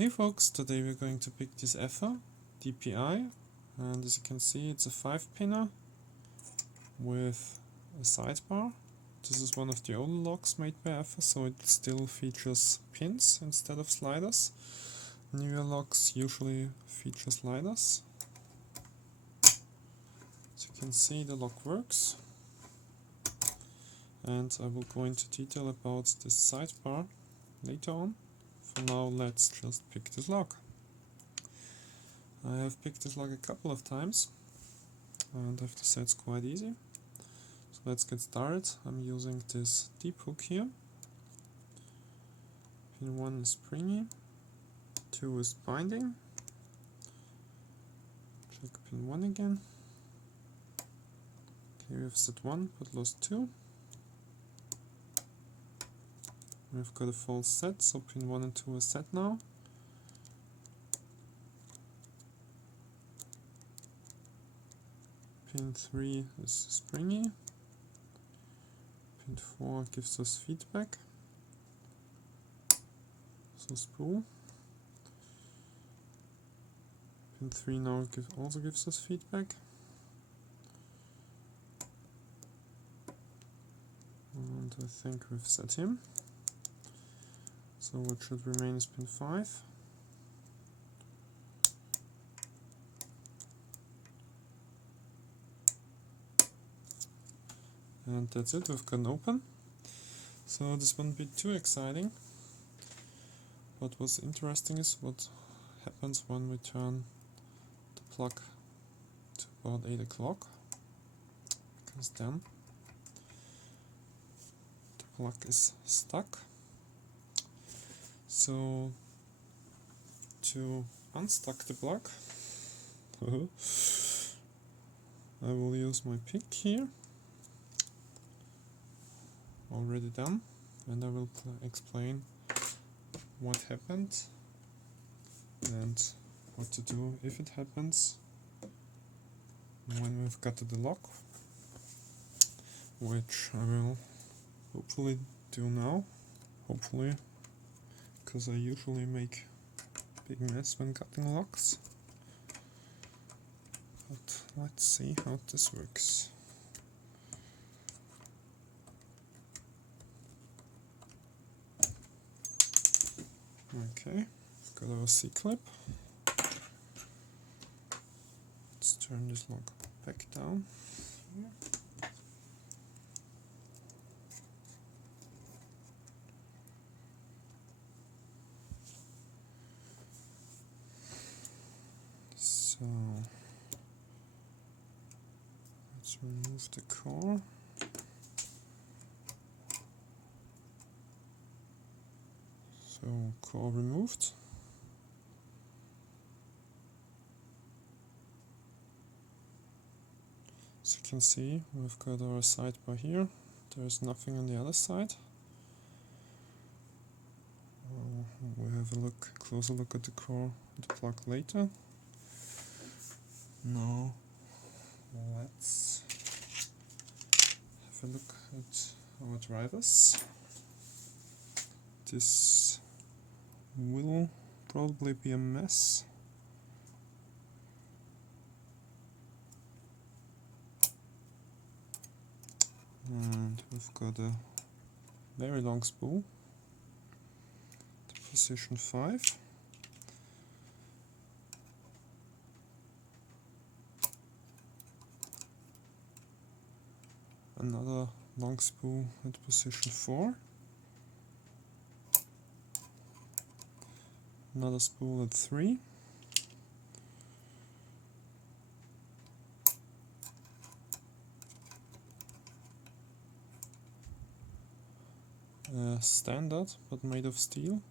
Hey folks, today we're going to pick this EVVA DPI, and as you can see it's a 5-pinner with a sidebar. This is one of the older locks made by EVVA, so it still features pins instead of sliders. Newer locks usually feature sliders. As you can see, the lock works, and I will go into detail about this sidebar later on. For now, let's just pick this lock. I have picked this lock a couple of times, and I have to say it's quite easy. So let's get started. I'm using this deep hook here. Pin 1 is springy, 2 is binding. Check pin 1 again. Okay, we have set 1 but lost 2. We've got a false set, so pin 1 and 2 are set now. Pin 3 is springy. Pin 4 gives us feedback, so spool. Pin 3 now also gives us feedback. And I think we've set him. So what should remain is pin 5. And that's it, we've got an open. So this won't be too exciting. What was interesting is what happens when we turn the plug to about 8 o'clock. Because then the plug is stuck. So to unstuck the plug, I will use my pick here, already done, and I will explain what happened and what to do if it happens when we've got to the lock, which I will hopefully do now, because I usually make a big mess when cutting locks. But let's see how this works. Okay, got our C-clip. Let's turn this lock back down here. So let's remove the core. So core removed. As you can see, we've got our sidebar here. There's nothing on the other side. We'll have a closer look at the core, the plug later. Now let's have a look at our drivers. This will probably be a mess. And we've got a very long spool to position 5. Another long spool at position 4. Another spool at 3. Standard but made of steel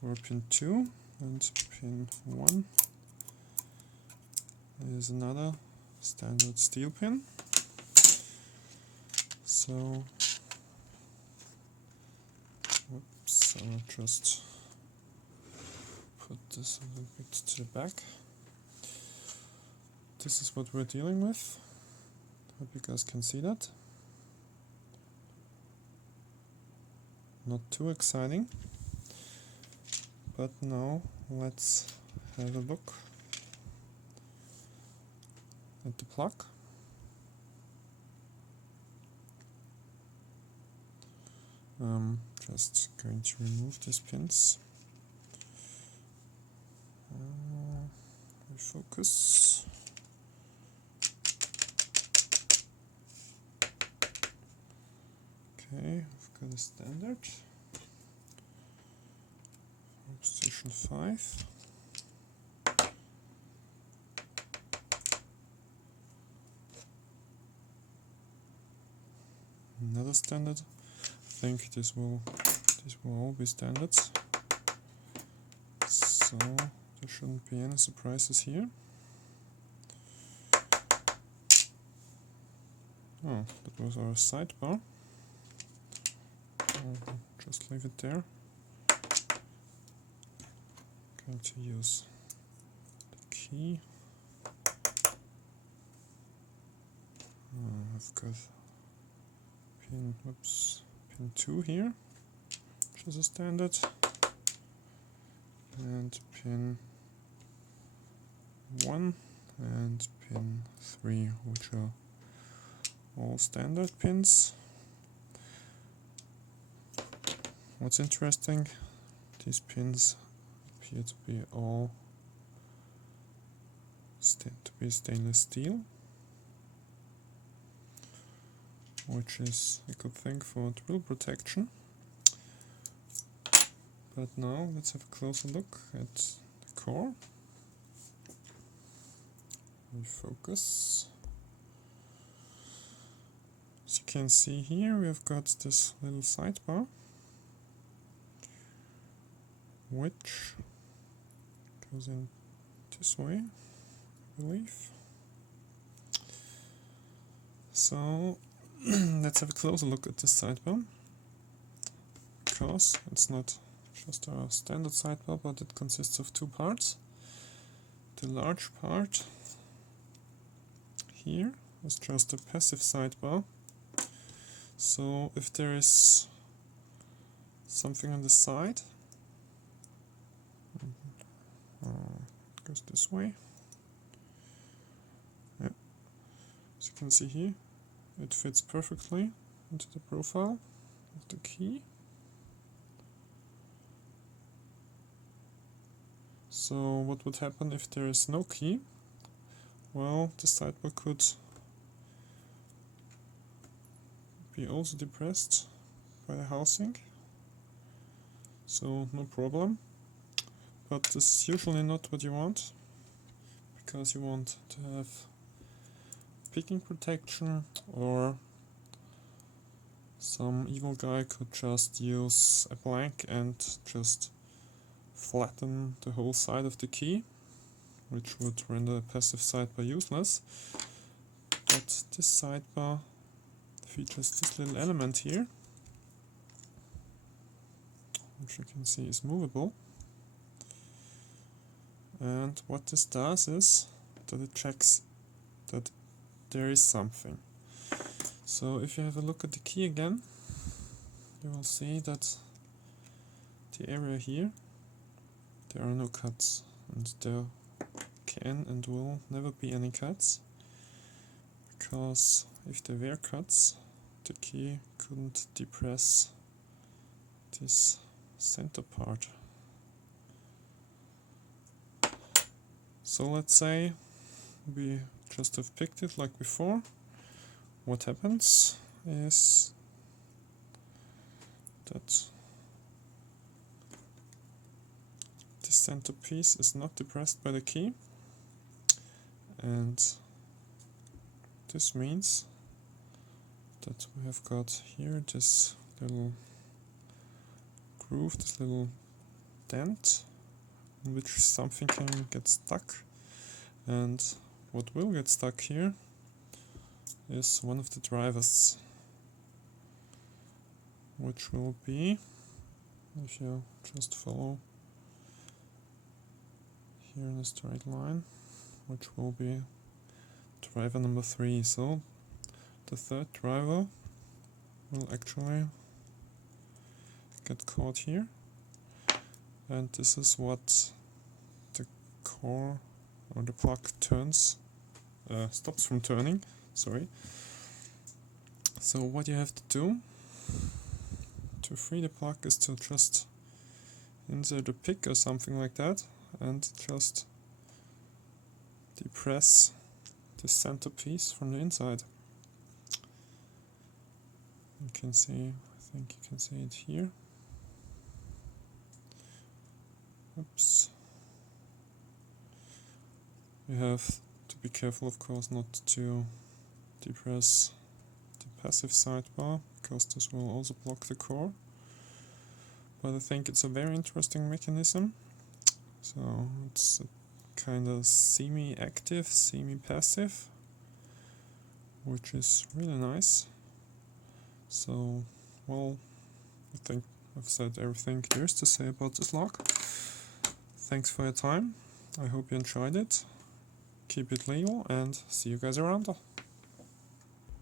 for pin 2, and pin 1 is another standard steel pin. So whoops, I'll just put this a little bit to the back. This is what we're dealing with. Hope you guys can see that. Not too exciting. But now let's have a look at the plug. Just going to remove these pins. Refocus. Okay, I've got a standard. Position 5. Another standard. I think this will all be standards. So there shouldn't be any surprises here. Oh, that was our sidebar. I'll just leave it there. Going to use the key. I've got pin 2 here, which is a standard, and pin 1 and pin 3, which are all standard pins. What's interesting, these pins appear to be all stainless steel, which is a good thing for drill protection. But now let's have a closer look at the core. Refocus. As you can see here, we have got this little sidebar, which goes in this way, I believe. So let's have a closer look at this sidebar, because it's not just a standard sidebar, but it consists of 2 parts. The large part here is just a passive sidebar, so if there is something on the side, it goes this way. Yeah. As you can see here, it fits perfectly into the profile of the key. So what would happen if there is no key? Well, the sidebar could be also depressed by the housing, so no problem. But this is usually not what you want, because you want to have picking protection, or some evil guy could just use a blank and just flatten the whole side of the key, which would render a passive sidebar useless. But this sidebar features this little element here, which you can see is movable. And what this does is that it checks that there is something. So if you have a look at the key again, you will see that the area here, there are no cuts, and there can and will never be any cuts, because if there were cuts, the key couldn't depress this center part. So let's say we just have picked it like before. What happens is that the center piece is not depressed by the key, and this means that we have got here this little groove, this little dent, in which something can get stuck. And what will get stuck here is one of the drivers, which will be, if you just follow here in a straight line, which will be driver number 3. So the third driver will actually get caught here, and this is what the core or the plug turns, stops from turning, sorry. So what you have to do to free the plug is to just insert a pick or something like that and just depress the center piece from the inside. You can see, I think you can see it here. Oops. You have to be careful, of course, not to depress the passive sidebar, because this will also block the core. But I think it's a very interesting mechanism. So it's a kind of semi-active, semi-passive, which is really nice. So, well, I think I've said everything there is to say about this lock. Thanks for your time. I hope you enjoyed it. Keep it legal and see you guys around.